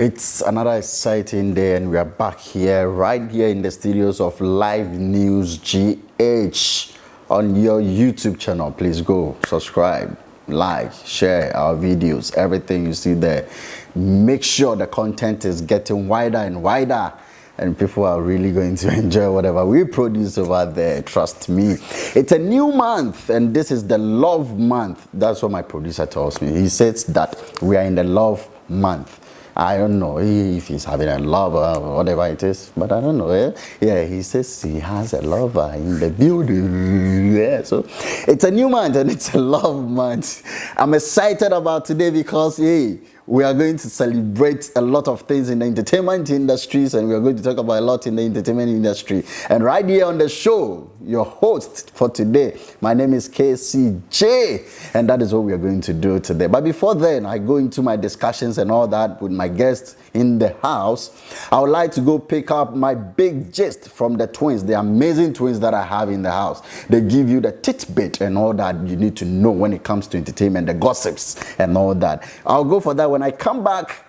It's another exciting day, and we are back here, right here in the studios of Live News GH on your YouTube channel. Please go subscribe, like, share our videos, everything you see there. Make sure the content is getting wider and wider, and people are really going to enjoy whatever we produce over there. Trust me. It's a new month, and this is the love month. That's what my producer tells me. He says that we are in the love month. I don't know if he's having a lover or whatever it is, but I don't know. Yeah, he says he has a lover in the building. Yeah, so it's a new month and it's a love month. I'm excited about today because, hey, we are going to celebrate a lot of things in the entertainment industries, and we are going to talk about a lot in the entertainment industry. And right here on the show, your host for today, my name is KCJ, and that is what we are going to do today. But before then, I go into my discussions and all that with my guests in the house. I would like to go pick up my big gist from the twins, the amazing twins that I have in the house. They give you the tidbit and all that you need to know when it comes to entertainment, the gossips and all that. I'll go for that when I come back.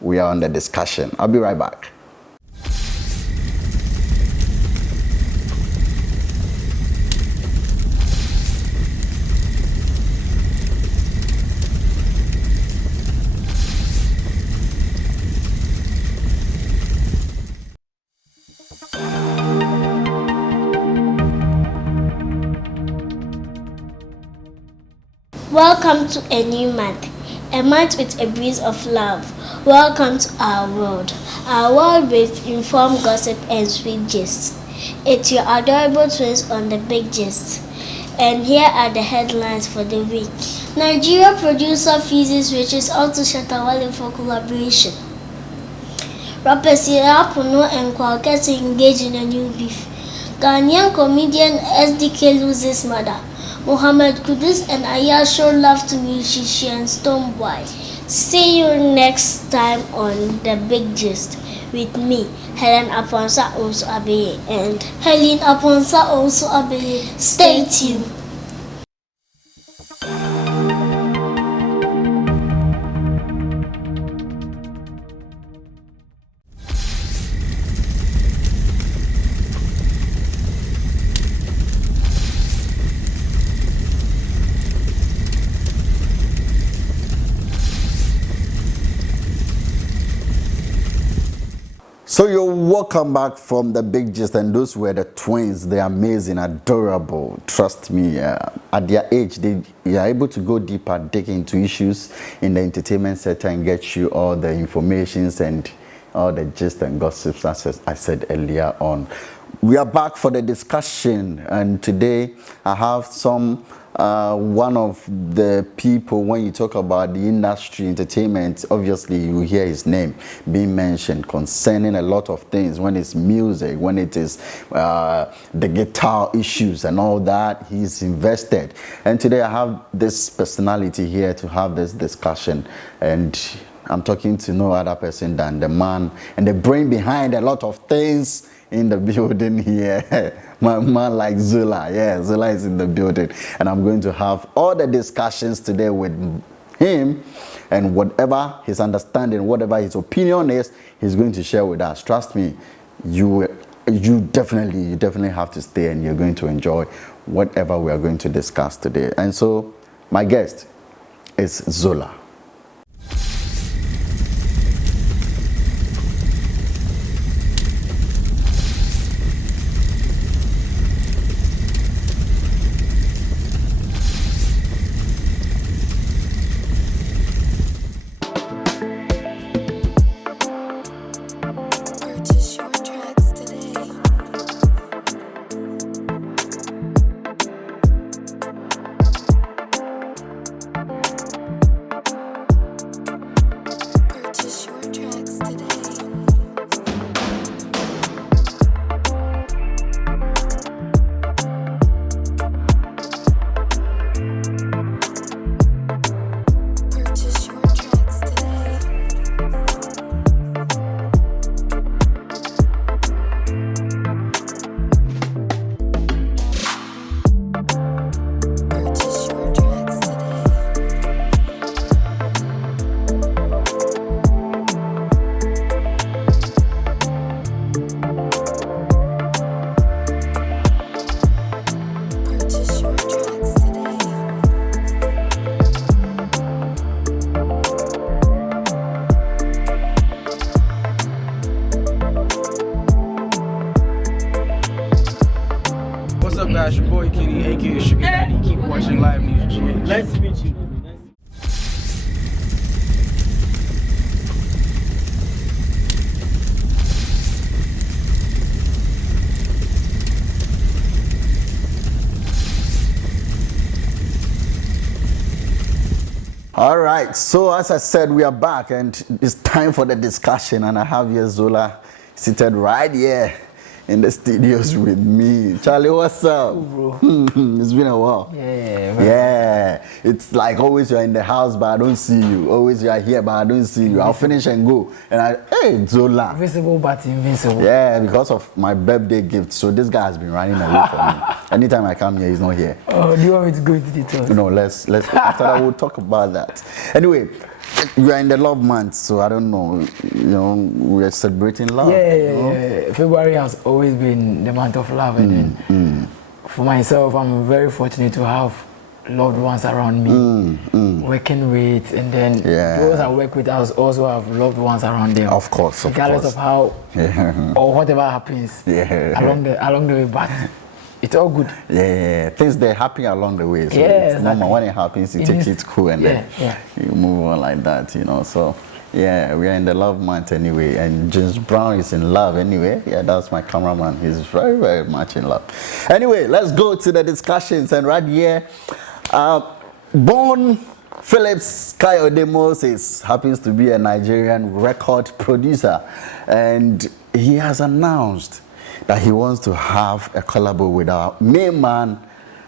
We are on the discussion. I'll be right back. Welcome to a new month, a month with a breeze of love. Welcome to our world with informed gossip and sweet gist. It's your adorable twins on the big gist. And here are the headlines for the week. Nigerian producer Pheelz reaches out to Shatta Wale for collaboration. Rapper Sierra Puno and Kwalkesi engage in a new beef. Ghanaian comedian SDK loses mother. Mohammed Kudus and Aya show love to musician Stonebwoy. See you next time on The Big Gist with me, Helen Aponsa also Abeye, and Helen Aponsa also Abeye. Stay tuned. So you're welcome back from the big gist, and those were the twins. They're amazing, adorable. Trust me, at their age, they are able to go deeper, dig into issues in the entertainment sector and get you all the informations and all the gist and gossips, as I said earlier on. We are back for the discussion, and today I have one of the people, when you talk about the industry, entertainment, obviously you hear his name being mentioned concerning a lot of things. When it's music, when it is the guitar issues and all that, he's invested. And today I have this personality here to have this discussion, and I'm talking to no other person than the man and the brain behind a lot of things in the building here. My man like Zola. Yeah, Zola is in the building, and I'm going to have all the discussions today with him, and whatever his understanding, whatever his opinion is, he's going to share with us. Trust me, you definitely have to stay, and you're going to enjoy whatever we are going to discuss today. And so my guest is Zola. guys? Your boy Kenny, aka Sugar Daddy. Keep watching Live News GH. Nice to meet you. All right, so as I said, we are back and it's time for the discussion, and I have here Zola seated right here in the studios with me. Charlie, what's up? Bro. It's been a while. Yeah, man. Yeah, it's like always you're in the house but I don't see you. Always you're here but I don't see you. I'll finish and go. And hey, Zola. Visible but invincible. Yeah, because of my birthday gift. So this guy has been running away from me. Anytime I come here, he's not here. Oh, do you want me to go into details? No, let's after that we'll talk about that. Anyway, we are in the love month, so I don't know. We're celebrating love. Yeah. February has always been the month of love, and then for myself, I'm very fortunate to have loved ones around me, working with, and then those I work with, I also have loved ones around them. Of course, regardless of how or whatever happens along the way, but it's all good. Yeah, things they're happy along the way. So it's normal. When it happens, you take it cool and then you move on like that, So yeah, we are in the love month anyway, and James Brown is in love anyway. Yeah, that's my cameraman. He's very, very much in love. Anyway, let's go to the discussions, and right here, Born Phillips Kayode Moses happens to be a Nigerian record producer, and he has announced that he wants to have a collab with our main man,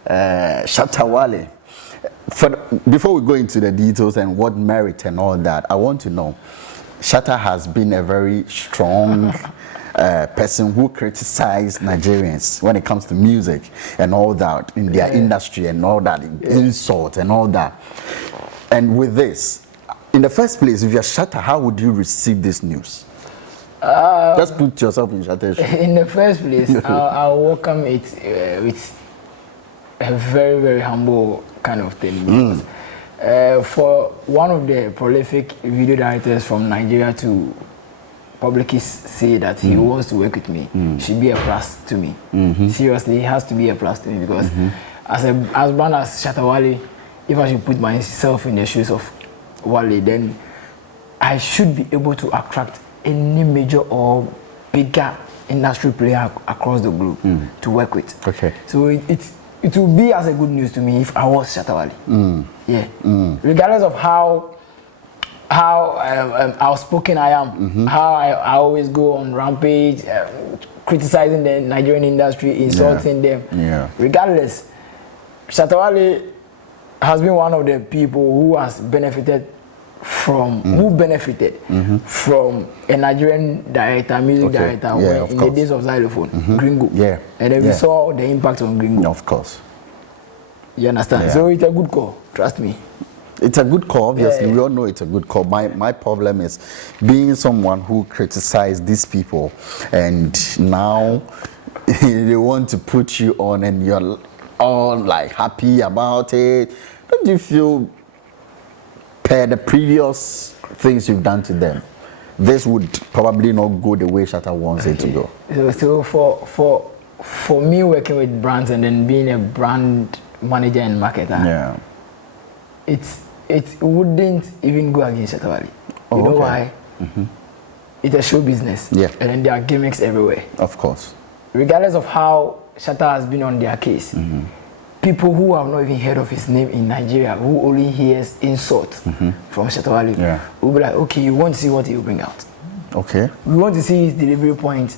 Shatta Wale. Before we go into the details and what merit and all that, I want to know, Shatta has been a very strong person who criticized Nigerians when it comes to music and all that, in their industry and all that, insult and all that. And with this, in the first place, if you're Shatta, how would you receive this news? Just put yourself in Shatta's shoes. In the first place, I'll welcome it with a very, very humble kind of thing. Because, for one of the prolific video directors from Nigeria to publicly say that he wants to work with me should be a plus to me. Seriously, it has to be a plus to me, because as brand as Shatta Wale, if I should put myself in the shoes of Wale, then I should be able to attract any major or bigger industry player across the globe to work with. Okay. So it will be as a good news to me if I was Shatta Wale. Regardless of how outspoken I am, how I always go on rampage, criticizing the Nigerian industry, insulting them. Regardless, Shatta Wale has been one of the people who has benefited from a Nigerian director, music director, in the days of xylophone, Gringo. And then we saw the impact on Gringo. Of course. You understand? So it's a good call, trust me. It's a good call, obviously. We all know it's a good call. My problem is being someone who criticized these people, and now they want to put you on and you're all like happy about it. Don't you feel, per the previous things you've done to them, this would probably not go the way Shatta wants it to go? So for me, working with brands and then being a brand manager and marketer, it wouldn't even go against Shatta Wale. You know why? It's a show business, and then there are gimmicks everywhere. Of course. Regardless of how Shatta has been on their case, people who have not even heard of his name in Nigeria, who only hears insults from Shatta Wale, will be like, okay, you want to see what he will bring out. Okay. We want to see his delivery point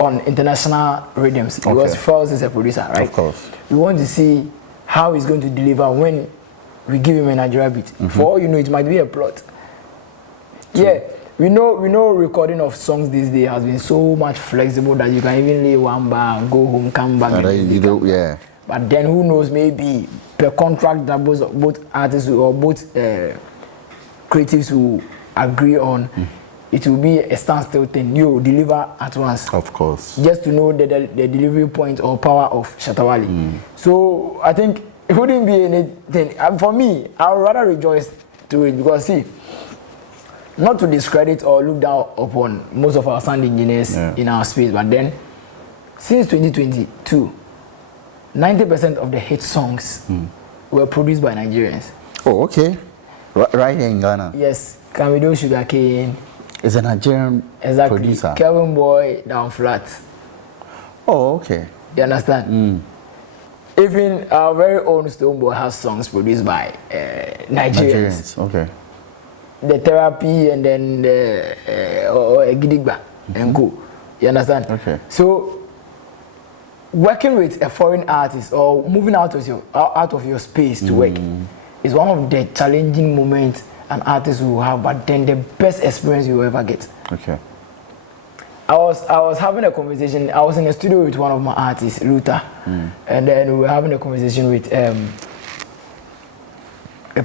on international rhythms, because Pheelz is a producer, right? Of course. We want to see how he's going to deliver when we give him a Nigeria beat. For all you know, it might be a plot. We know recording of songs these days has been so much flexible that you can even lay one bar and go home, come back. But then who knows, maybe per contract that both artists or both creatives will agree on, it will be a standstill thing. You deliver at once. Of course. Just to know the delivery point or power of Shatta Wale. So I think it wouldn't be anything. For me, I would rather rejoice to it, because see, not to discredit or look down upon most of our sound engineers in our space, but then since 2022, 90% of the hit songs were produced by Nigerians. Oh, okay. Right here in Ghana. Yes, Kamido Sugarcane. Is a Nigerian producer. Kelvin Boy, Down Flat. Oh, okay. You understand? Even our very own Stoneboy has songs produced by Nigerians. Okay. The Therapy and then the Gidigba and go. You understand? Okay. So working with a foreign artist or moving out of your space to work is one of the challenging moments an artist will have, but then the best experience you will ever get. Okay. I was having a conversation. I was in a studio with one of my artists, Luther, and then we were having a conversation with a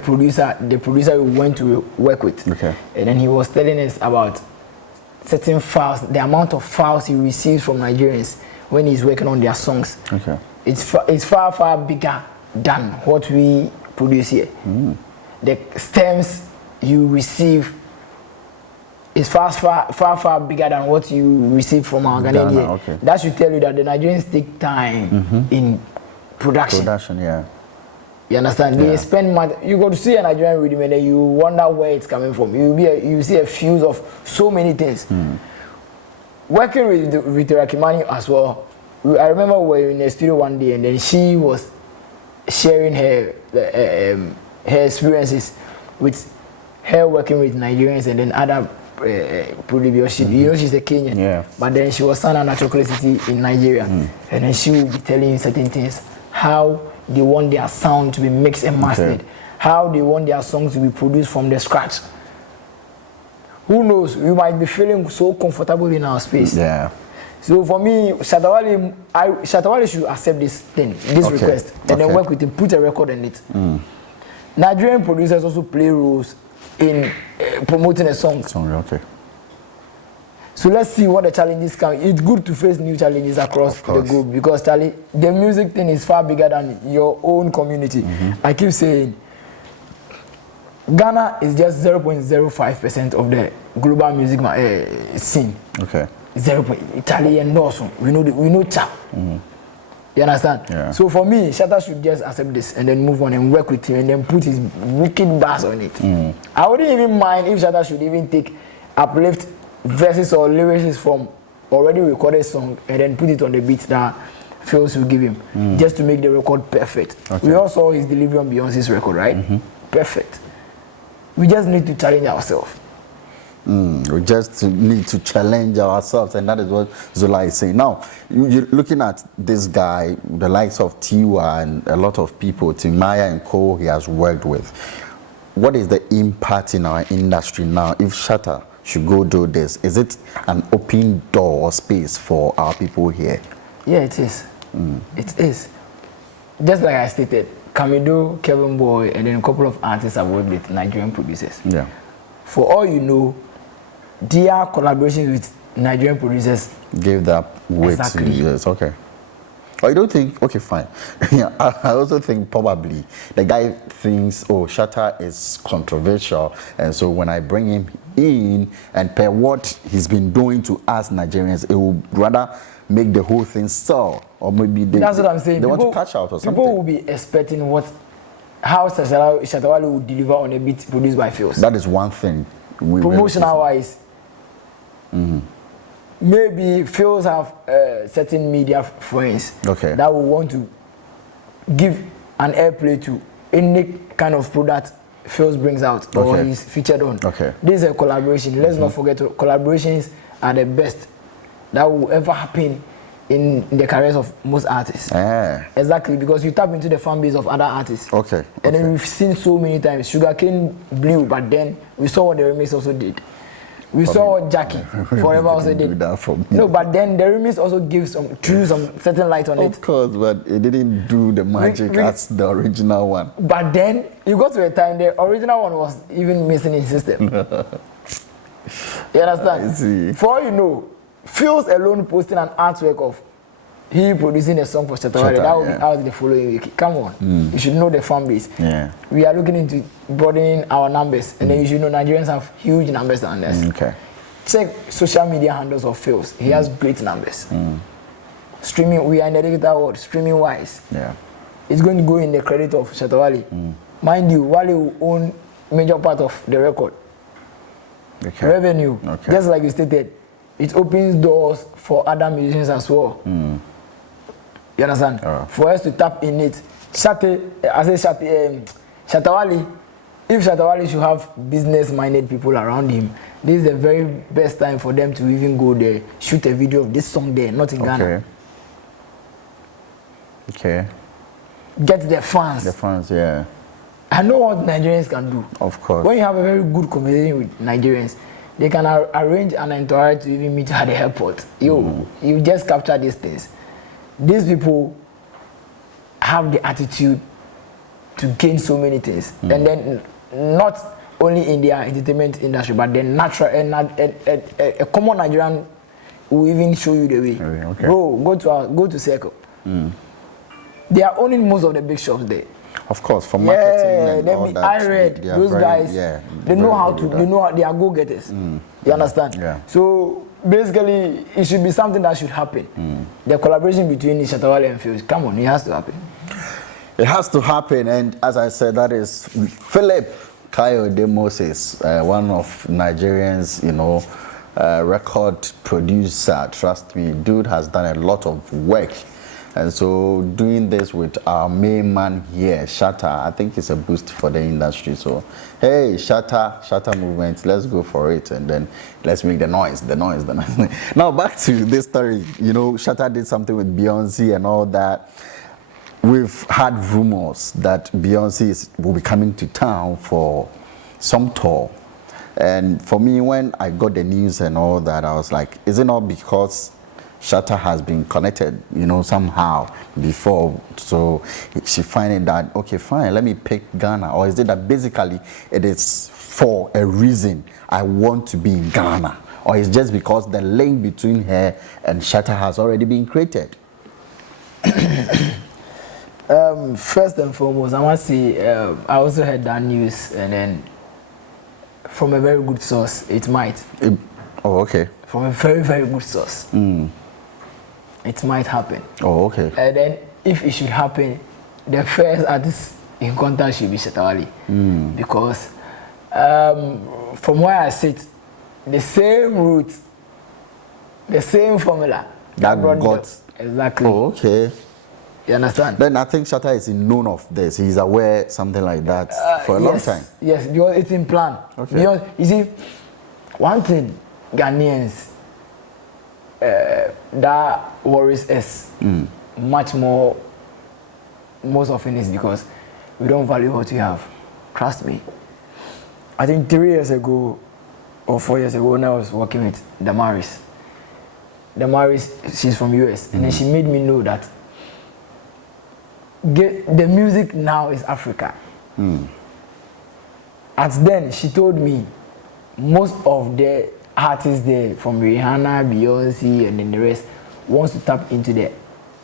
producer. The producer we went to work with, okay. And then he was telling us about certain files, the amount of files he receives from Nigerians when he's working on their songs. Okay. It's far bigger than what we produce here. The stems you receive is far bigger than what you receive from our Ghanaian here. Okay. That should tell you that the Nigerians take time in production. Yeah. You understand? Yeah. They spend money. You go to see a Nigerian rhythm and then you wonder where it's coming from. You see a fuse of so many things. Working with Rakimani as well. I remember we were in a studio one day and then she was sharing her experiences with her working with Nigerians and then other producers. You know, she's a Kenyan. Yeah. But then she was signed under Chocolate City in Nigeria. And then she will be telling you certain things. How they want their sound to be mixed and mastered. How they want their songs to be produced from the scratch. Who knows? We might be feeling so comfortable in our space. Yeah. So for me, Shatta Wale should accept this thing, this request, and then work with him, put a record on it. Nigerian producers also play roles in promoting a song. Okay. So let's see what the challenges come. It's good to face new challenges across the globe because Charlie, the music thing is far bigger than your own community. I keep saying Ghana is just 0.05% of the global music scene. Okay. 0. Italy and also we know Cha. You understand? Yeah. So for me, Shatta should just accept this and then move on and work with him and then put his wicked bass on it. I wouldn't even mind if Shatta should even take uplift verses or lyrics from already recorded song and then put it on the beat that Pheelz will give him just to make the record perfect. Okay. We all saw his delivery on Beyonce's record, right? Perfect. We just need to challenge ourselves. We just need to challenge ourselves, and that is what Zola is saying. Now, you're looking at this guy, the likes of Tiwa and a lot of people, Timaya and Co. he has worked with. What is the impact in our industry now? If Shatta should go do this, is it an open door or space for our people here? Yeah, it is. It is. Just like I stated, Kamido, Kelvin Boy, and then a couple of artists have worked with Nigerian producers. Yeah. For all you know, their collaborations with Nigerian producers gave that weight exactly. to yes, okay. I don't think, okay, fine. Yeah, I also think probably the guy thinks, oh, Shatta is controversial, and so when I bring him in and per what he's been doing to us Nigerians, it will rather make the whole thing sell, or maybe that's what I'm saying. They want to catch out or something. People will be expecting how Shatta Wale will deliver on a beat produced by Pheelz. That is one thing. Promotional wise, maybe Pheelz have certain media friends that will want to give an airplay to any kind of product Pheelz brings out or he's featured on. This is a collaboration. Let's not forget, collaborations are the best that will ever happen in the careers of most artists. Exactly, because you tap into the fan base of other artists. And then we've seen so many times Sugarcane blew, but then we saw what the remix also did. We saw what Jackie Forever also did. No, but then the remix also gives threw some certain light on it. Of course, but it didn't do the magic as the original one. But then you got to a time the original one was even missing in system. You understand? I see. For all you know, Pheelz alone posting an artwork of he producing a song for Shatta Wale, that will be out the following week. Come on, you should know the fan base. We are looking into broadening our numbers, and then you should know Nigerians have huge numbers on us. Check social media handles of Pheelz. He has great numbers. streaming. We are in the digital world, streaming wise. Yeah. It's going to go in the credit of Shatta Wale. Mind you, Wale will own major part of the record. Okay. Revenue, Okay. just like you stated, it opens doors for other musicians as well. You understand? For us to tap in it. Shatta Wale, if Shatta Wale should have business-minded people around him, this is the very best time for them to even go there, shoot a video of this song there, not in Ghana. Okay. Get the fans. The fans, yeah. I know what Nigerians can do. Of course. When you have a very good conversation with Nigerians, they can arrange an entourage to even meet you at the airport. You just capture these things. These people have the attitude to gain so many things, and then not only in their entertainment industry, but then natural and a common Nigerian will even show you the way. Okay. Bro, go to Circle. They are owning most of the big shops there. Of course, for marketing and all that. I read those guys. They know how to. They know how they are go-getters. You understand? Yeah. So basically, it should be something that should happen. The collaboration between Shatta Wale and Pheelz. Come on, it has to happen. It has to happen, and as I said, that is Philip Kayode Moses, one of Nigerians, record producer. Trust me, dude has done a lot of work. And so doing this with our main man here, Shatta, I think it's a boost for the industry. So, hey, Shatta movement, let's go for it. And then let's make the noise. Now, back to this story. Shatta did something with Beyonce and all that. We've had rumors that Beyonce will be coming to town for some tour. And for me, when I got the news and all that, I was like, is it not because Shatta has been connected, somehow before, so she finding that, okay, fine, let me pick Ghana? Or is it that basically it is for a reason I want to be in Ghana? Or it's just because the link between her and Shatta has already been created? First and foremost, I want to say, I also heard that news, and then from a very good source, it might. Okay. From a very, very good source. It might happen. Oh, okay. And then if it should happen, the first artist in contact should be Shatta Wale. Because from where I sit, the same route, the same formula that brought got exactly. Oh, okay. You understand? Then I think Shatta is known of this. He's aware something like that for a long time. Yes, because it's in plan. Okay. Because you see, one thing Ghanaians that worries us much more most often is because we don't value what we have. Trust me. I think 3 years ago or 4 years ago when I was working with Damaris, she's from US, and then she made me know that the music now is Africa. At then, she told me most of the artists there, from Rihanna, Beyonce, and then the rest, wants to tap into the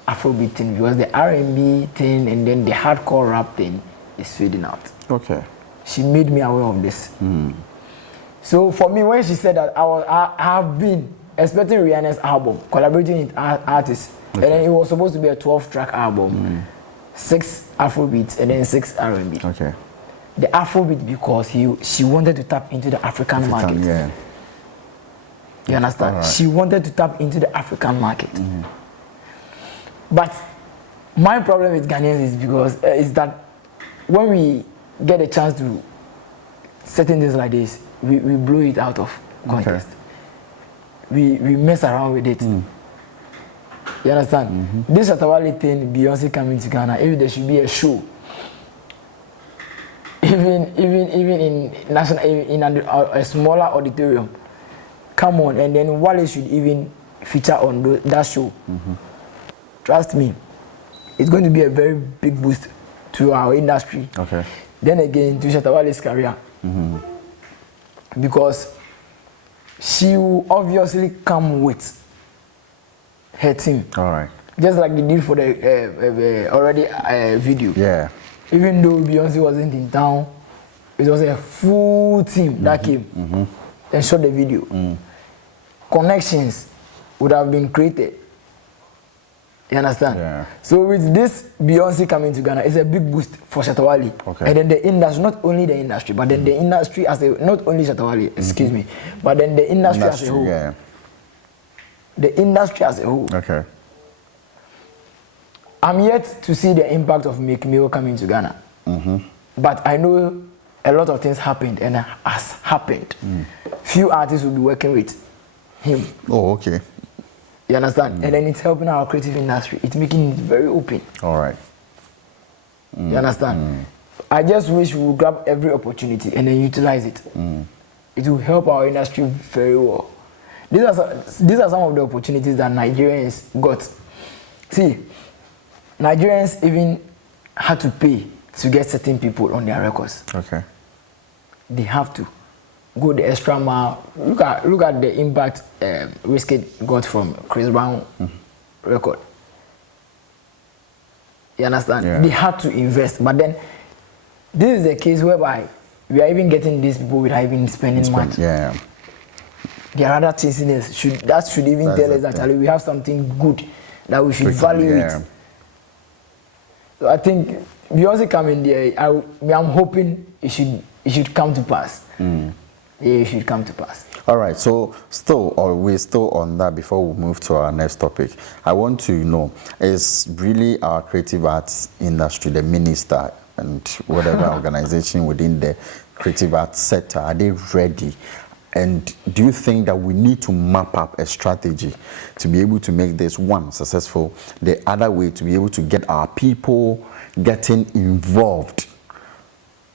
Afrobeat thing because the R&B thing and then the hardcore rap thing is fading out. Okay. She made me aware of this. So for me, when she said that, I have been expecting Rihanna's album, collaborating with artists, and then it was supposed to be a 12-track album, 6 Afrobeats and then 6 R&B. Okay. The Afrobeat because she wanted to tap into the African market. Yeah. You understand? Right. She wanted to tap into the African market. But my problem with Ghanaians is because is that when we get a chance to certain things like this, we blow it out of context. We mess around with it. You understand? This Shatta Wale thing, Beyonce coming to Ghana, if there should be a show, even in national, in a smaller auditorium, come on, and then Wale should even feature on that show. Trust me, it's going to be a very big boost to our industry. Okay. Then again, to Shatta Wale's career, because she will obviously come with her team. All right. Just like they did for the already video. Yeah. Even though Beyonce wasn't in town, it was a full team that came and shot the video. Connections would have been created. You understand? Yeah. So with this Beyonce coming to Ghana, it's a big boost for Shatta Wale. Okay. And then the industry, not only the industry, but then the industry as a, not only Shatta Wale, excuse me, but then the industry as a whole. Yeah. The industry as a whole. Okay. I'm yet to see the impact of Meek Mill coming to Ghana. But I know a lot of things happened and has happened. Few artists will be working with him. Oh, okay. You understand? And then it's helping our creative industry. It's making it very open. All right. You understand? I just wish we would grab every opportunity and then utilize it. It will help our industry very well. These are some of the opportunities that Nigerians got. See, Nigerians even had to pay to get certain people on their records. Okay. They have to go the extra mile. Look at the impact Wizkid got from Chris Brown record. You understand? Yeah. They had to invest, but then this is the case whereby we are even getting these people without even spending much. Yeah. There are other things in this. That should even That's tell us the that thing. actually we have something good that we should value Yeah. it. So I think Beyonce coming there, I'm hoping it should come to pass. Yeah, it should come to pass. All right, so we're still on that before we move to our next topic. I want to know, is really our creative arts industry, the minister and whatever organization within the creative arts sector, are they ready? And do you think that we need to map up a strategy to be able to make this one successful, the other way to be able to get our people getting involved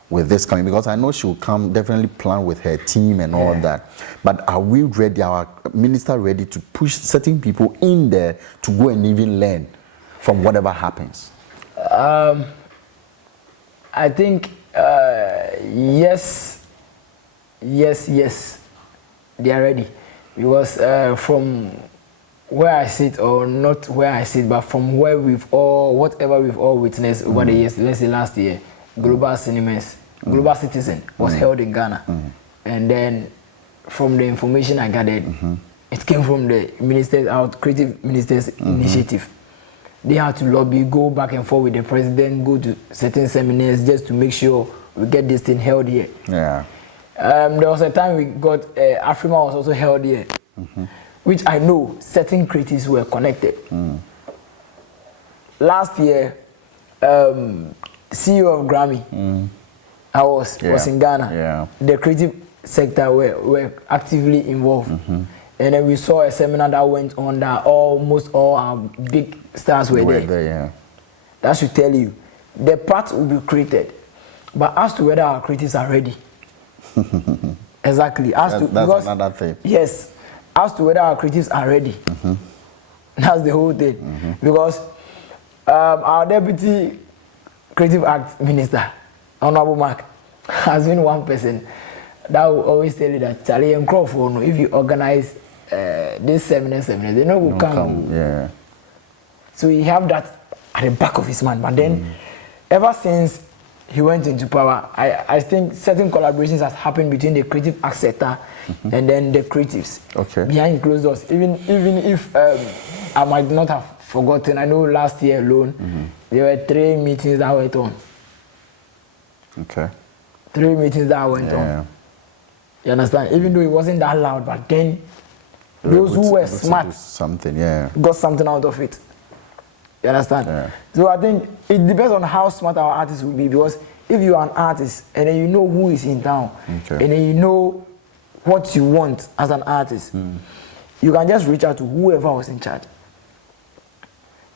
with this coming? Because I know she will come, definitely plan with her team and all that. But are we ready, our minister ready to push certain people in there to go and even learn from whatever happens? I think yes, they are ready. Because from where I sit, or not where I sit, but from where whatever we've all witnessed over the years, let's say last year, Global Citizen was held in Ghana. And then from the information I gathered, it came from the creative ministers initiative. They had to lobby, go back and forth with the president, go to certain seminars just to make sure we get this thing held here. Yeah. There was a time we got Afrima was also held here, which I know certain creatives were connected. Last year, CEO of Grammy, I was in Ghana. Yeah. The creative sector were actively involved. And then we saw a seminar that went on that almost all our big stars were there. Yeah. That should tell you, the path will be created. But as to whether our creatives are ready. Exactly. That's another thing. Yes. As to whether our creatives are ready. That's the whole thing. Because our deputy creative act minister, Honorable Mark, has been one person that will always tell you that Charlie and Crawford, if you organize this seminar, they know will come. Yeah. So he have that at the back of his mind. But then, ever since he went into power, I think certain collaborations has happened between the creative act sector and then the creatives. Okay. Behind closed doors. Even if I might not have forgotten, I know last year alone, there were 3 meetings that went on. Okay. 3 meetings that went on. You understand? Even though it wasn't that loud, but then those who were smart got something out of it. You understand? Yeah. So I think it depends on how smart our artists will be, because if you are an artist and then you know who is in town, and then you know what you want as an artist, you can just reach out to whoever was in charge.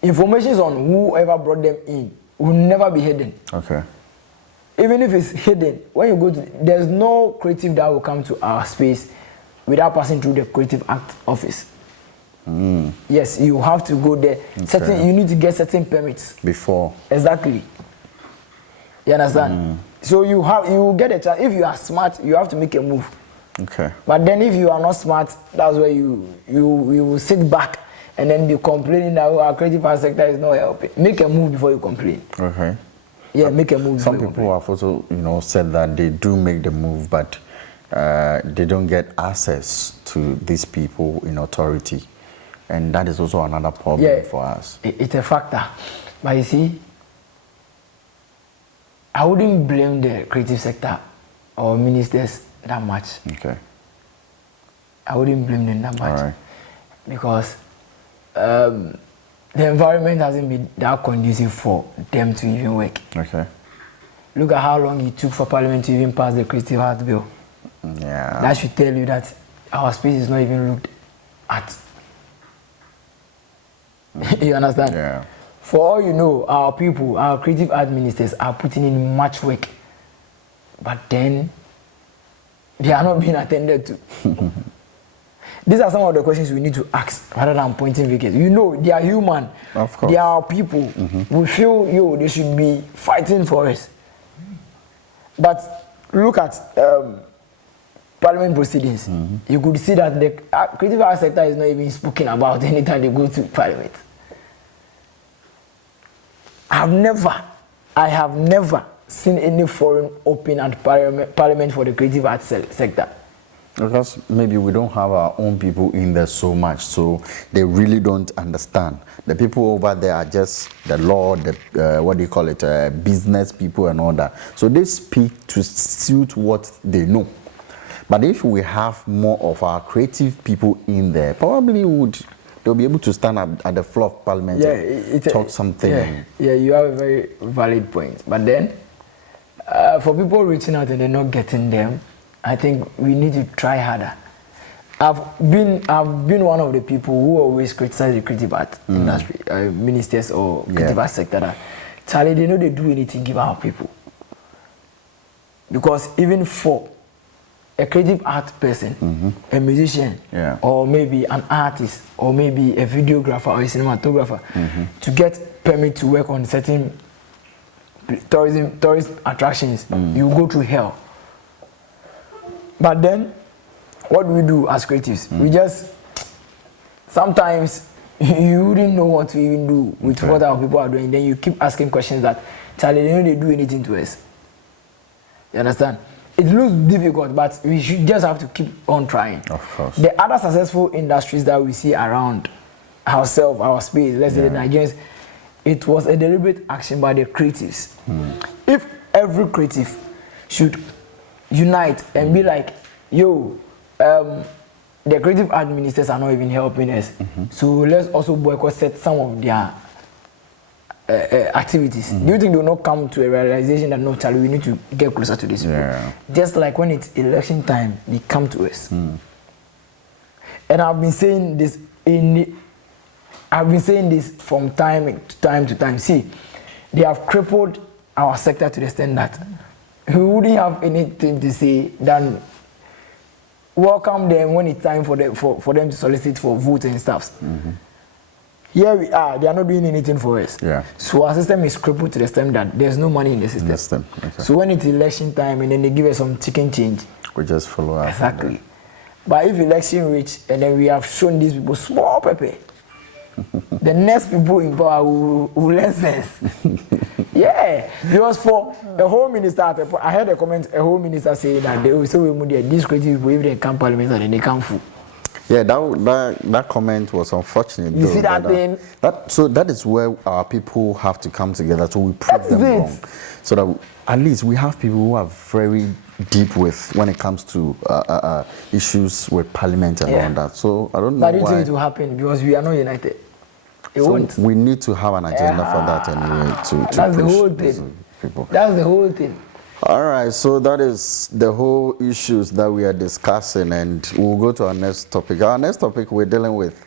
Information on whoever brought them in will never be hidden. Okay. Even if it's hidden, when you go to, there's no creative that will come to our space without passing through the creative act office. Yes, you have to go there. Okay. You need to get certain permits Before. exactly. You understand? So you will get a chance. If you are smart, you have to make a move. Okay. But then if you are not smart, that's where you will sit back and then be complaining that our creative art sector is not helping. Make a move before you complain. Okay. Yeah, make a move. Some people have also, said that they do make the move, but they don't get access to these people in authority. And that is also another problem for us. It's a factor. But you see, I wouldn't blame the creative sector or ministers that much. Okay. I wouldn't blame them that much. All right. Because the environment hasn't been that conducive for them to even work. Okay. Look at how long it took for Parliament to even pass the Creative Arts Bill. Yeah. That should tell you that our space is not even looked at. You understand? Yeah. For all you know, our people, our creative art ministers are putting in much work, but then they are not being attended to. These are some of the questions we need to ask rather than pointing fingers. You know, they are human. Of course. They are our people. We feel, they should be fighting for us. But look at Parliament proceedings. You could see that the creative art sector is not even spoken about anytime they go to Parliament. I have never seen any forum open at Parliament for the creative arts sector. Because maybe we don't have our own people in there so much, so they really don't understand. The people over there are just the law, the business people and all that. So they speak to suit what they know. But if we have more of our creative people in there, probably they'll be able to stand up at the floor of Parliament and talk something. Yeah, you have a very valid point. But then, for people reaching out and they're not getting them, I think we need to try harder. I've been one of the people who always criticize the creative art industry, ministers or creative art sector. That, Charlie, they know they do anything, give our people. Because even for a creative art person, a musician, or maybe an artist, or maybe a videographer or a cinematographer, to get permit to work on certain tourist attractions, you go through hell. But then, what do we do as creatives? We just, sometimes you wouldn't know what to even do with what our people are doing. Then you keep asking questions that, Charlie, they know they do anything to us. You understand? It looks difficult, but we should just have to keep on trying. Of course. The other successful industries that we see around ourselves, our space, let's say the Nigerians, it was a deliberate action by the creatives. If every creative should unite and be like, yo, the creative art ministers are not even helping us, so let's also boycott some of their activities. Do you think they will not come to a realization that no, Charlie, we need to get closer to this people? Just like when it's election time, they come to us. And I've been saying this from time to time. See, they have crippled our sector to the extent that we wouldn't have anything to say than welcome them when it's time for them to solicit for votes and stuff. Here we are, they are not doing anything for us. So our system is crippled to the extent that there's no money in the system. So when it's election time and then they give us some chicken change, we just follow up. Exactly. But if election reach and then we have shown these people small pepper, the next people in power will learn sense. Because for a whole minister, I heard a comment, a whole minister saying that they will say these creative people, if they come parliament and they come full. Yeah, that comment was unfortunate. You see that thing? So that is where our people have to come together so we prove them wrong. So that at least we have people who are very deep with when it comes to issues with parliament and all that. So I don't know why. But I don't think it will happen because we are not united. We need to have an agenda for that anyway to that's push the whole thing. People. That's the whole thing. All right, so that is the whole issues that we are discussing, and we'll go to our next topic. Our next topic we're dealing with,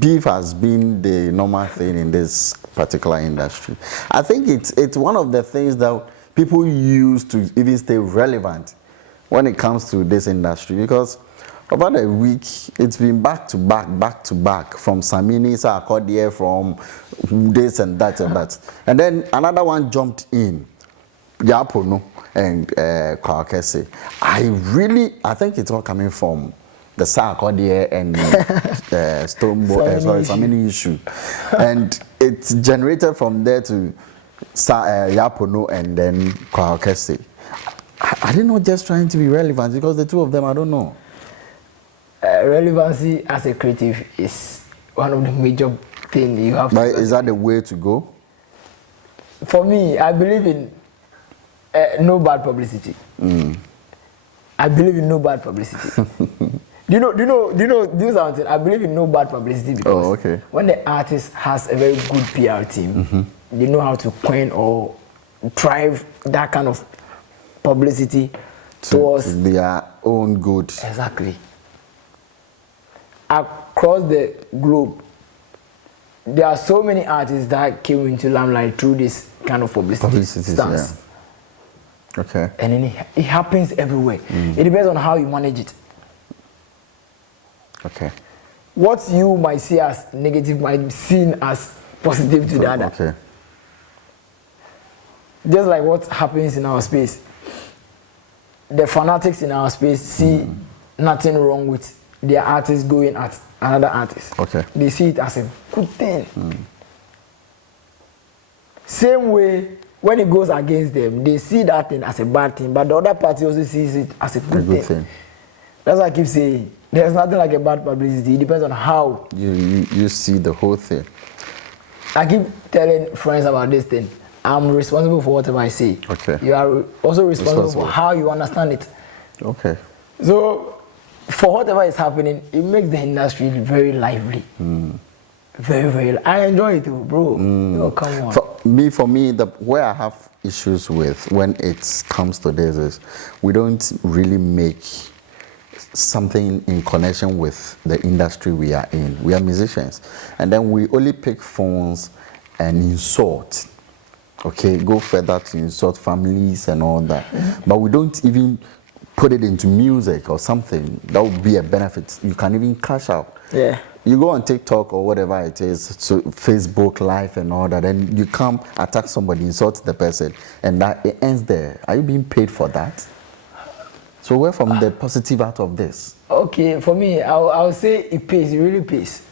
beef has been the normal thing in this particular industry. I think it's one of the things that people use to even stay relevant when it comes to this industry, because about a week, it's been back to back from Samini, Sarkodie, from this and that and that. And then another one jumped in, Yapono and Kwakese. I think it's all coming from the Sarkodie and Samini issue. And it's generated from there to Yapono and then Kwakese. I didn't know just trying to be relevant because the two of them, I don't know. Relevancy as a creative is one of the major things you have But to. is that the way to go? For me, I believe in no bad publicity. I believe in no bad publicity. Do you know something? I believe in no bad publicity because when the artist has a very good PR team, they know how to coin or drive that kind of publicity towards their own good. Exactly. Across the globe, there are so many artists that came into limelight through this kind of publicity stance. Yeah. Okay. And then it happens everywhere. It depends on how you manage it. Okay. What you might see as negative might be seen as positive to the other. Okay. Just like what happens in our space. The fanatics in our space see nothing wrong with their artist going at another artist. Okay. They see it as a good thing. Same way, when it goes against them, they see that thing as a bad thing, but the other party also sees it as a good thing. That's why I keep saying, there's nothing like a bad publicity. It depends on how you see the whole thing. I keep telling friends about this thing. I'm responsible for whatever I say. Okay. You are also responsible for how you understand it. Okay. So, for whatever is happening, it makes the industry very lively. Very, very. I enjoy it, bro. Oh, come on. For me, where I have issues with when it comes to this is we don't really make something in connection with the industry we are in. We are musicians, and then we only pick phones and insult. Okay, go further to insult families and all that, but we don't even put it into music or something that would be a benefit. You can even cash out. Yeah. You go on TikTok or whatever it is, so Facebook Live and all that, and you come attack somebody, insult the person, and that it ends there. Are you being paid for that? So where from the positive out of this? Okay, for me, I'll say it pays. It really pays.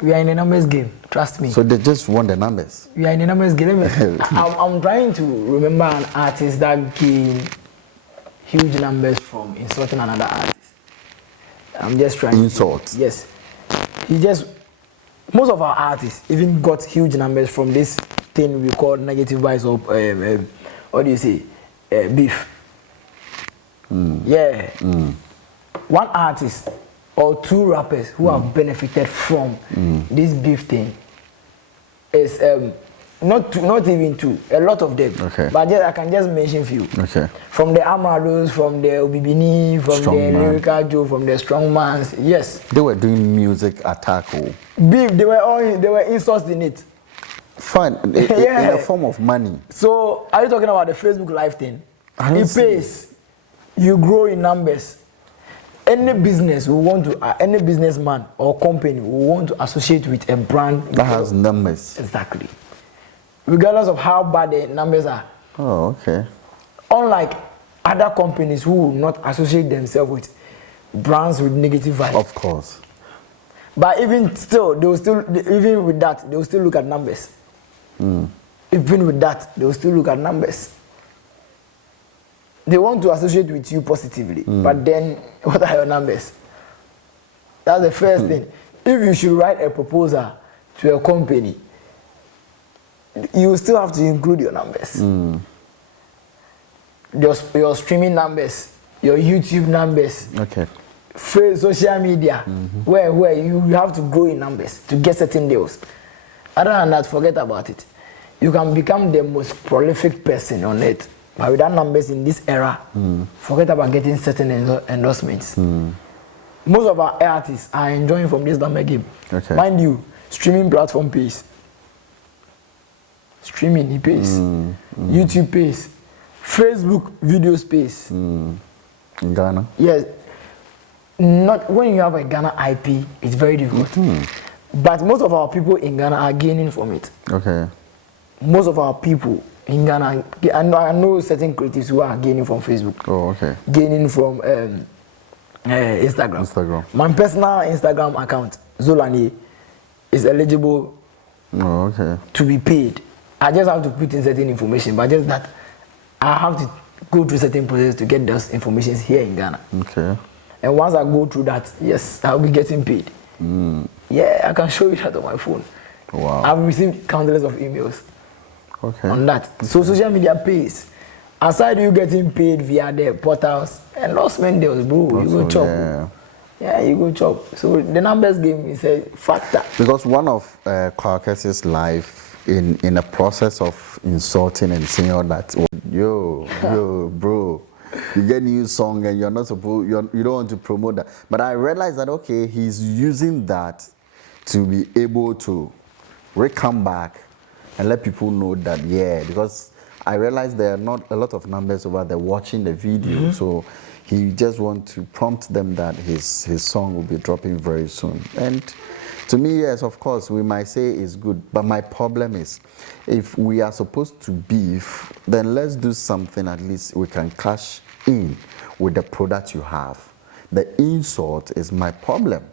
We are in a numbers game. Trust me. So they just want the numbers. We are in a numbers game. I'm trying to remember an artist that gained huge numbers from insulting another artist. I'm just trying. Insult. Yes. Most of our artists even got huge numbers from this thing we call negative bias or what do you say, beef. Yeah. One artist or two rappers who have benefited from this beef thing is not even two, a lot of them. Okay. But I can just mention few. Okay. From the Amados, from the Obibini, from Strong the Man. Lyrical Joe, from the Strongmans. Yes. They were doing music attack. Beef, they were insults in it. Fun. In the form of money. So are you talking about the Facebook Live thing? It see pays. You grow in numbers. Any business we want to, any businessman or company we want to associate with a brand That has numbers. Exactly. Regardless of how bad the numbers are. Oh, okay. Unlike other companies who will not associate themselves with brands with negative vibes. Of course. But even with that, they will still look at numbers. Even with that, they will still look at numbers. They want to associate with you positively, but then what are your numbers? That's the first thing. If you should write a proposal to a company, you still have to include your numbers. Your streaming numbers, your YouTube numbers, Okay. social media, where you have to grow in numbers to get certain deals. Other than that, forget about it. You can become the most prolific person on earth, but without numbers in this era, forget about getting certain endorsements. Most of our artists are enjoying from this number game. Okay. Mind you, streaming platform pays. Streaming, it pays. YouTube pays. Facebook videos pays. In Ghana? Yes. Not when you have a Ghana IP, it's very difficult. But most of our people in Ghana are gaining from it. Okay. Most of our people in Ghana, I know certain creatives who are gaining from Facebook. Oh, okay. Gaining from Instagram. My personal Instagram account, Zolani, is eligible to be paid. I just have to put in certain information, but just that I have to go through certain process to get those informations here in Ghana. Okay. And once I go through that, yes, I'll be getting paid. Yeah, I can show you that on my phone. Wow. I've received countless of emails Okay. on that. So social media pays. Aside you getting paid via the portals, endorsement deals, bro, you go chop. Yeah, you go chop. So the numbers game is a factor. Because one of Clark's life in a process of insulting and saying all that, yo, bro, you get a new song and you're not supposed, you don't want to promote that. But I realized that, okay, he's using that to be able to come back and let people know that, yeah, because I realized there are not a lot of numbers over there watching the video, so he just wants to prompt them that his song will be dropping very soon. And to me, yes, of course, we might say it's good, but my problem is, if we are supposed to beef, then let's do something at least we can cash in with the product you have. The insult is my problem,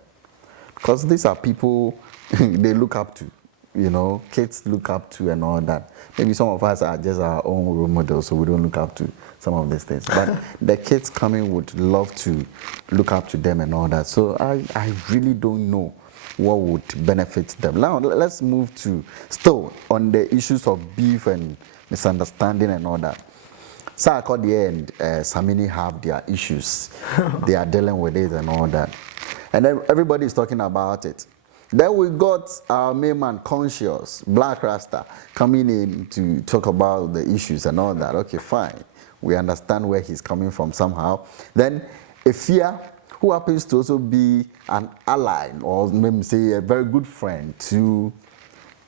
because these are people they look up to. You know, kids look up to and all that. Maybe some of us are just our own role models, so we don't look up to some of these things. But the kids coming would love to look up to them and all that. So I really don't know what would benefit them. Now, let's move to, still on the issues of beef and misunderstanding and all that. Sarkodie and Samini have their issues. They are dealing with it and all that. And then everybody is talking about it. Then we got our main man, Conscious, Blakk Rasta, coming in to talk about the issues and all that. Okay, fine. We understand where he's coming from somehow. Then Efya, who happens to also be an ally, or maybe say a very good friend to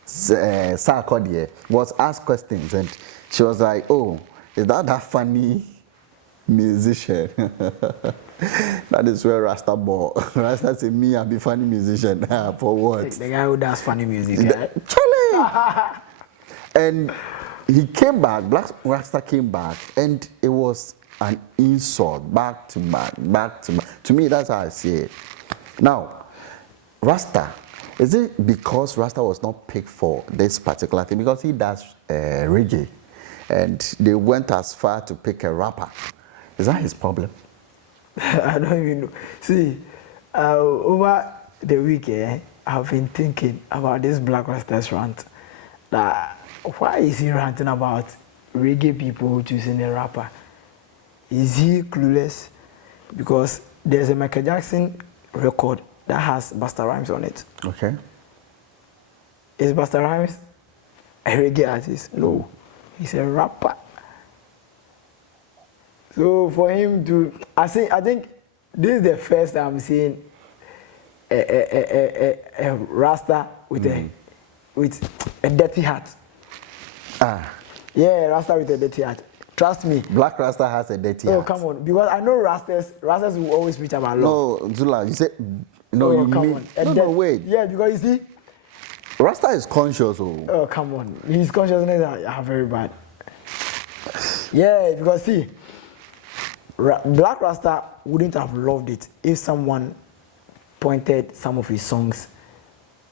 Sarkodie, was asked questions and she was like, oh, is that funny musician? That is where Rasta ball. Rasta say, me, I'll be funny musician. For what? The guy who does funny music. Charlie! And he came back, Blakk Rasta came back, and it was an insult, back to back, back to back. To me, that's how I see it. Now, Rasta, is it because Rasta was not picked for this particular thing? Because he does reggae, and they went as far to pick a rapper. Is that his problem? I don't even know. See, over the week, I've been thinking about this Blakk Rasta's rant. That why is he ranting about reggae people choosing a rapper? Is he clueless? Because there's a Michael Jackson record that has Busta Rhymes on it. Okay. Is Busta Rhymes a reggae artist? No, he's a rapper. So for him to, I think this is the first time I'm seeing a Rasta with a dirty hat. Yeah, Rasta with a dirty hat. Trust me. Blakk Rasta has a dirty hat. Oh, come on. Because I know Rastas will always preach about love. No, Zula, you said, no, you mean, no, wait. Yeah, because you see, Rasta is conscious. Oh, come on. His consciousness are very bad. Yeah, because see, Blakk Rasta wouldn't have loved it if someone pointed some of his songs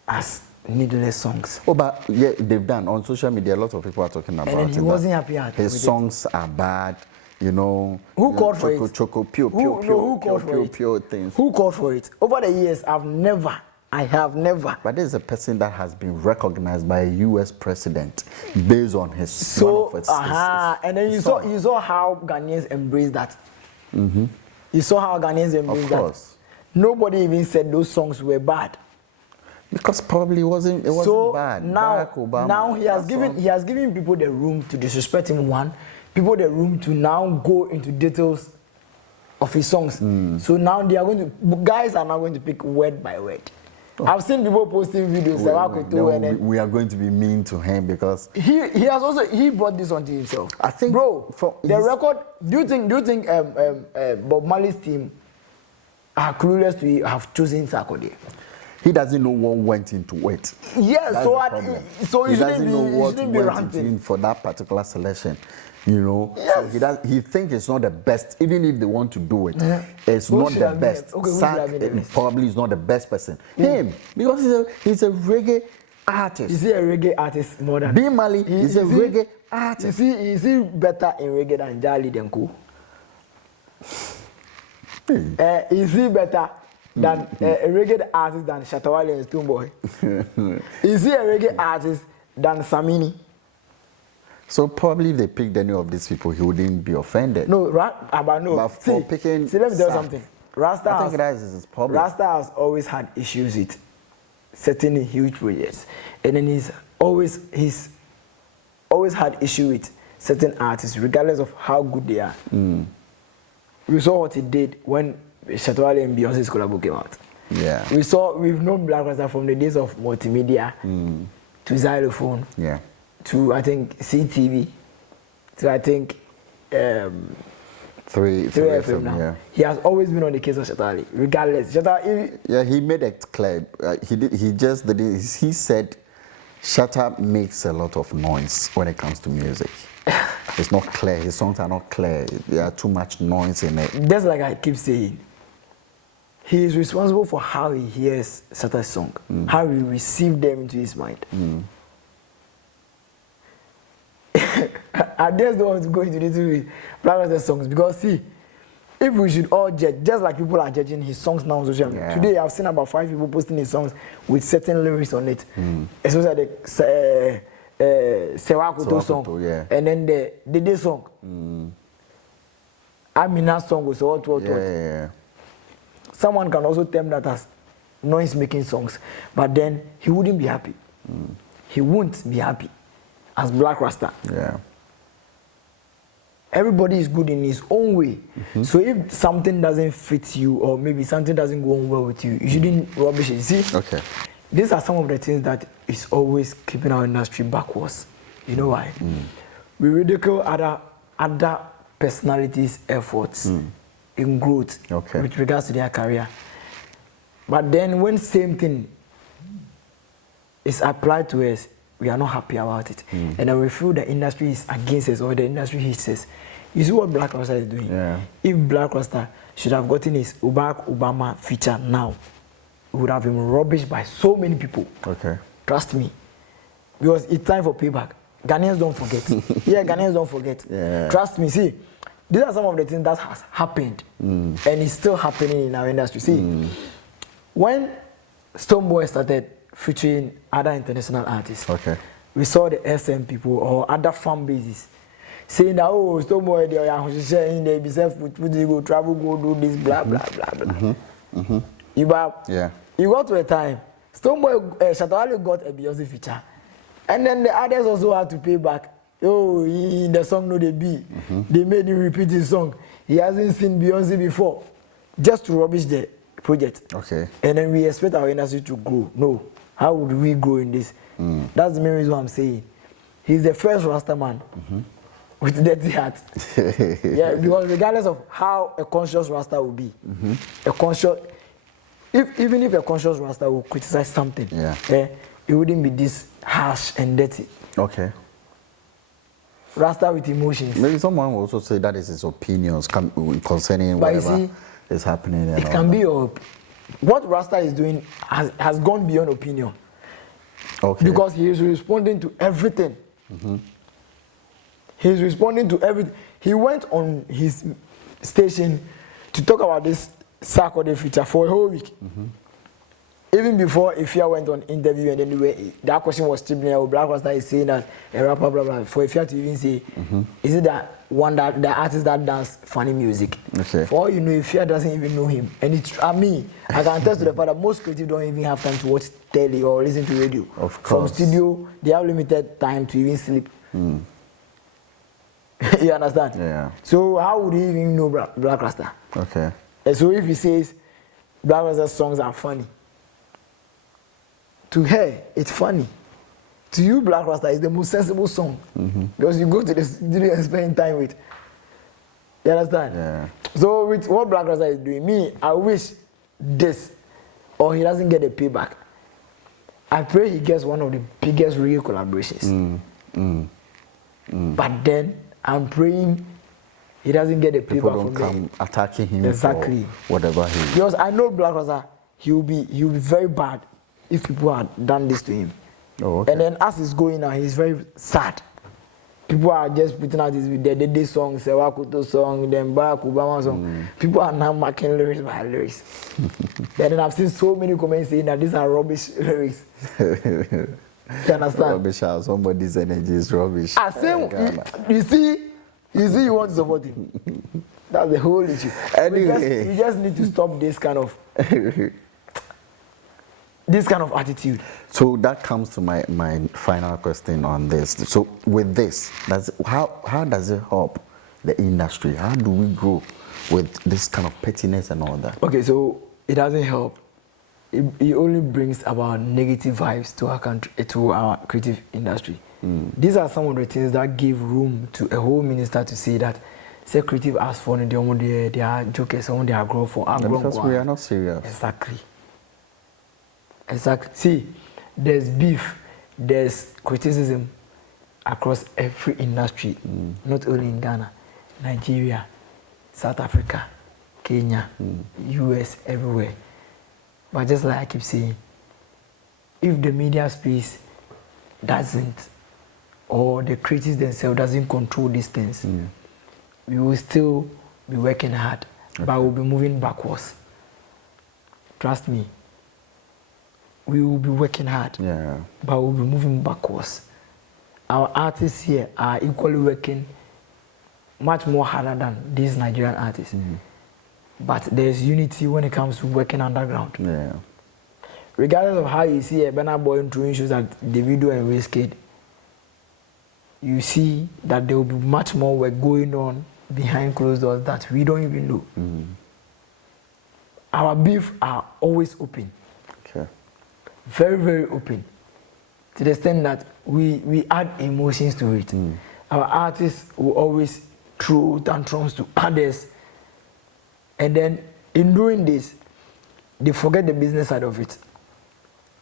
as needless songs. Oh, but yeah, they've done on social media. A lot of people are talking about it. And he wasn't happy at his songs are bad. You know, who called for it? Choco, pure things. Who called for it? Over the years, I have never. But there's a person that has been recognized by a U.S. president based on his so, and then you saw how Ghanaians embraced that. You saw how Ghanaians embraced that. Of course. Nobody even said those songs were bad. Because probably it wasn't bad. Now he has given people the room to disrespect him. People the room to now go into details of his songs. So now guys are now going to pick word by word. I've seen people posting videos. We are going to be mean to him because he brought this onto himself. I think, bro, the record. Do you think Bob Marley's team are clueless to have chosen Sarkodie? He doesn't know what went into it. Yes, so he doesn't know what went into for that particular selection. You know, yes. So he thinks it's not the best, even if they want to do it. It's not the best. Probably is not the best person. Him, because he's a reggae artist. Is he a reggae artist more than B. Marley? Is a reggae artist. Is he better in reggae than Charlie Denko? Is he better than a reggae artist than Shatta Wale and Stonebwoy? Is he a reggae artist than Samini? So probably if they picked any of these people, he wouldn't be offended. No, but no. But for picking, see, let me tell you something. Rasta, I think that is his problem. Rasta has always had issues with certain huge projects, and then he's always had issue with certain artists, regardless of how good they are. We saw what he did when Shatta Wale and Beyonce's collab came out. Yeah. We've known Blakk Rasta from the days of multimedia to xylophone. Yeah. To I think CTV, to I think 3FM now. Yeah. He has always been on the case of Shatta Wale, regardless. Yeah, he made it clear. He said Shatta makes a lot of noise when it comes to music. It's not clear. His songs are not clear. There are too much noise in it. Just like I keep saying, he is responsible for how he hears Shatta's song, how he receives them into his mind. I just don't want to go into this with Blakk Rasta's songs because see, if we should all judge, just like people are judging his songs now on social media. Today I've seen about 5 people posting his songs with certain lyrics on it. Especially the Sewakuto song, yeah. and then the Dede song. Amina's song was what. Yeah. Someone can also term that as noise making songs, but then he wouldn't be happy. He won't be happy as Blakk Rasta. Yeah. Everybody is good in his own way. So if something doesn't fit you or maybe something doesn't go on well with you, you shouldn't rubbish it. See? Okay. These are some of the things that is always keeping our industry backwards. You know why? We ridicule other personalities' efforts in growth with regards to their career. But then when same thing is applied to us, we are not happy about it. And then we feel the industry is against us or the industry hates us. You see what Blakk Rasta is doing? Yeah. If Blakk Rasta should have gotten his Barack Obama feature now, it would have been rubbished by so many people. Okay. Trust me. Because it's time for payback. Ghanaians don't forget. Ghanaians don't forget. Yeah. Trust me. See, these are some of the things that has happened. And it's still happening in our industry. See, when Stonebwoy started featuring other international artists, we saw the SM people or other fan bases saying that, oh, Stonebwoy, they go travel, go do this, blah, blah, blah, blah. You got to a time, Stonebwoy, Shatta Wale got a Beyonce feature. And then the others also had to pay back. Oh, in the song no they be. They made him repeat his song. He hasn't seen Beyonce before. Just to rubbish the project. Okay. And then we expect our industry to grow. No. How would we grow in this? That's the main reason I'm saying. He's the first Rasta man with dirty heart. Yeah, because regardless of how a conscious Rasta will be, a conscious, even if a conscious Rasta will criticize something, it wouldn't be this harsh and dirty. Okay. Rasta with emotions. Maybe someone will also say that is his opinions concerning whatever is happening. It can be what Rasta is doing has gone beyond opinion. Okay. Because he is responding to everything. He's responding to everything. He went on his station to talk about this Sarkodie feature for a whole week. Even before Efya went on interview and then that question was chipping in, Blakk Rasta is saying that a rapper, blah, blah, for Efya to even say, is it that one that the artist that does funny music? Okay. For all you know, Efya doesn't even know him. And it's, I can attest to the fact that most creatives don't even have time to watch telly or listen to radio. Of course. From studio, they have limited time to even sleep. You understand? Yeah. So how would he even know Blakk Rasta? Okay. And so if he says Blakk Rasta's songs are funny, to her, it's funny. To you, Blakk Rasta is the most sensible song. Because you go to the studio and spend time with. You understand? Yeah. So with what Blakk Rasta is doing, I wish this, or he doesn't get a payback. I pray he gets one of the biggest reggae collaborations. But then, I'm praying he doesn't get a payback. People don't come attacking him for whatever he... Because I know Blakk Rasta, he'll be very bad if people had done this to him. Oh, okay. And then as he's going now, he's very sad. People are just putting out this song, Sewakuto song, then Barack Obama song. People are now marking lyrics by lyrics. Then I've seen so many comments saying that these are rubbish lyrics. You understand? Rubbish. Somebody's energy is rubbish. I say, you see, you want to support him. That's the whole issue. Anyway, you just need to stop this kind of attitude. So that comes to my final question on this. So with this, how does it help the industry? How do we grow with this kind of pettiness and all that? Okay, so it doesn't help. It only brings about negative vibes to our country, to our creative industry. These are some of the things that give room to a whole minister to say that, say creative as for they are jokers, they are grown for. Because we are not serious. Exactly. See, there's beef, there's criticism across every industry, not only in Ghana, Nigeria, South Africa, Kenya, US, everywhere. But just like I keep saying, if the media space doesn't, or the critics themselves doesn't control these things, we will still be working hard, but we'll be moving backwards. Trust me. We will be working hard, but we'll be moving backwards. Our artists here are equally working much more harder than these Nigerian artists. But there's unity when it comes to working underground. Yeah. Regardless of how you see a Burna Boy doing shows like Davido and Wizkid, you see that there will be much more work going on behind closed doors that we don't even know. Our beef are always open. Okay. Very, very open. To the extent that we add emotions to it. Our artists will always throw tantrums to others. And then in doing this, they forget the business side of it.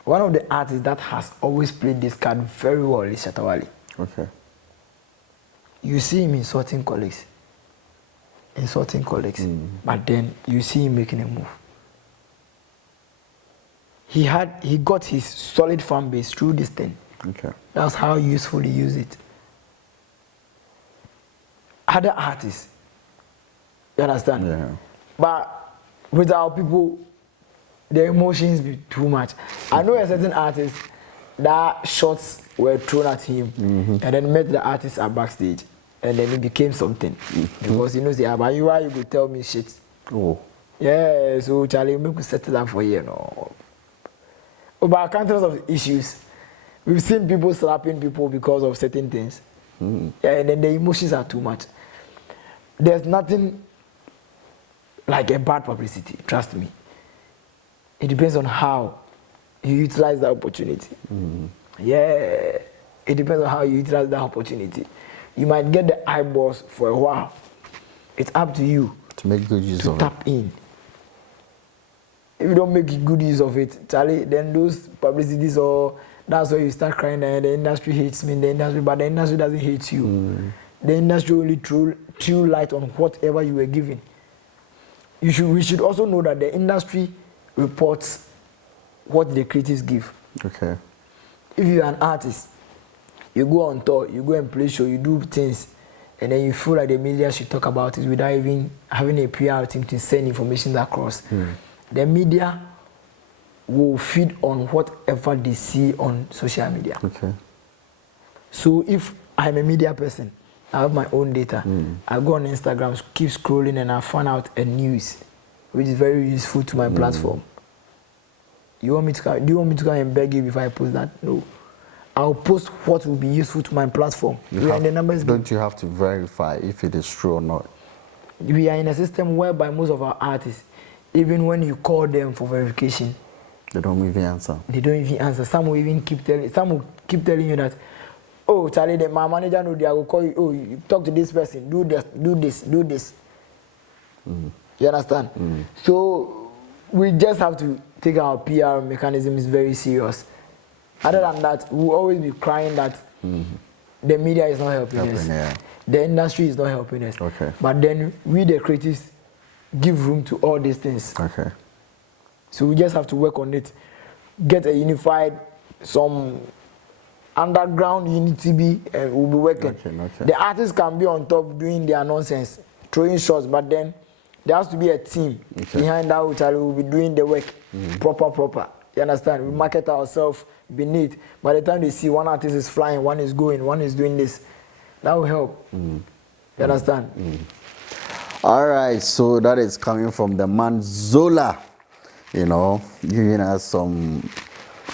One of the artists that has always played this card very well is Shatta Wale. Okay. You see him insulting colleagues. But then you see him making a move. He got his solid fan base through this thing. Okay. That's how useful he used it. Other artists, you understand? Yeah. But with our people, the emotions be too much. I know a certain artist that shots were thrown at him, and then met the artist at backstage, and then it became something because he knows, but you go tell me shit. Oh. Yeah, so Charlie, we could settle down for you, no. About countless of issues, we've seen people slapping people because of certain things. Yeah, and then the emotions are too much. There's nothing like a bad publicity, trust me. It depends on how you utilize that opportunity. Yeah, it depends on how you utilize that opportunity. You might get the eyeballs for a while. It's up to you to make good use of it. Tap in. If you don't make good use of it, Charlie, then those publicities, or that's where you start crying that the industry hates me, but the industry doesn't hate you. The industry only threw light on whatever you were given. We should also know that the industry reports what the creatives give. Okay. If you're an artist, you go on tour, you go and play show, you do things, and then you feel like the media should talk about it without even having a PR team to send information across. The media will feed on whatever they see on social media. Okay. So if I'm a media person, I have my own data. I go on Instagram, keep scrolling, and I find out a news, which is very useful to my platform. Do you want me to come and beg you before I post that? No. I'll post what will be useful to my platform. Don't you have to verify if it is true or not? We are in a system whereby most of our artists, even when you call them for verification, they don't even answer. Some will even keep telling you that, oh, Charlie, my manager know, I will call you. Oh, you talk to this person. Do this. You understand? So we just have to take our PR mechanisms very serious. Other than that, we'll always be crying that the media is not helping us. Yeah. The industry is not helping us. Okay. But then we, the creatives, give room to all these things. Okay. So we just have to work on it. Get a unified, some underground you need to be will be working. Okay. The artists can be on top doing their nonsense, throwing shots, but then there has to be a team behind that which will be doing the work proper. You understand? We market ourselves beneath. By the time they see one artist is flying, one is going, one is doing this, that will help. You understand? All right, so that is coming from the man Zola, you know, giving us some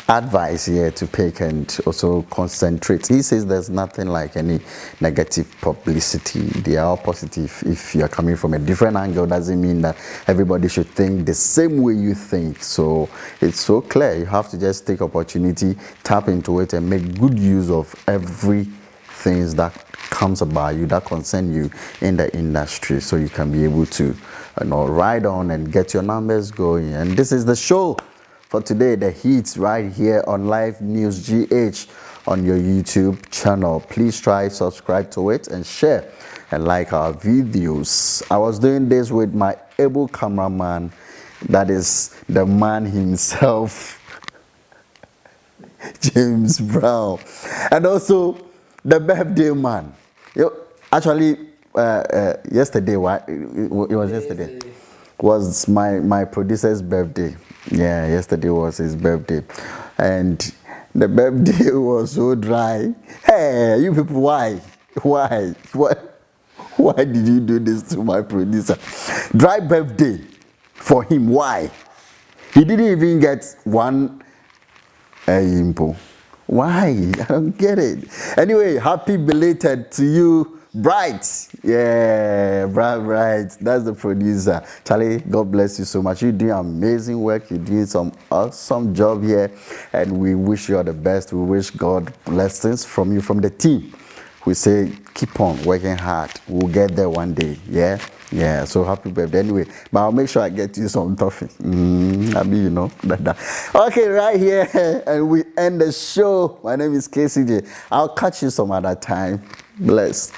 advice here to pick and also concentrate. He says there's nothing like any negative publicity. They are all positive. If you're coming from a different angle, doesn't mean that everybody should think the same way you think. So it's so clear. You have to just take opportunity, tap into it, and make good use of every things that comes about you, that concern you in the industry, so you can be able to, you know, ride on and get your numbers going. And this is the show for today, the Heat, right here on Live News GH on your YouTube channel. Please try subscribe to it and share and like our videos. I was doing this with my able cameraman, that is the man himself, James Brown, and also the birthday man. Actually, yesterday, it was yesterday, was my producer's birthday. Yeah, yesterday was his birthday, and the birthday was so dry. Hey, you people, why did you do this to my producer? Dry birthday for him. Why? He didn't even get one impo. Why? I don't get it. Anyway, happy belated to you, Bright. Yeah, Bright. That's the producer. Charlie, God bless you so much. You're doing amazing work. You're doing some awesome job here. And we wish you all the best. We wish God blessings from you, from the team. We say, keep on working hard. We'll get there one day. Yeah, so happy birthday. Anyway, but I'll make sure I get you some toffee. You know. Okay, right here, and we end the show. My name is KCJ. I'll catch you some other time. Bless.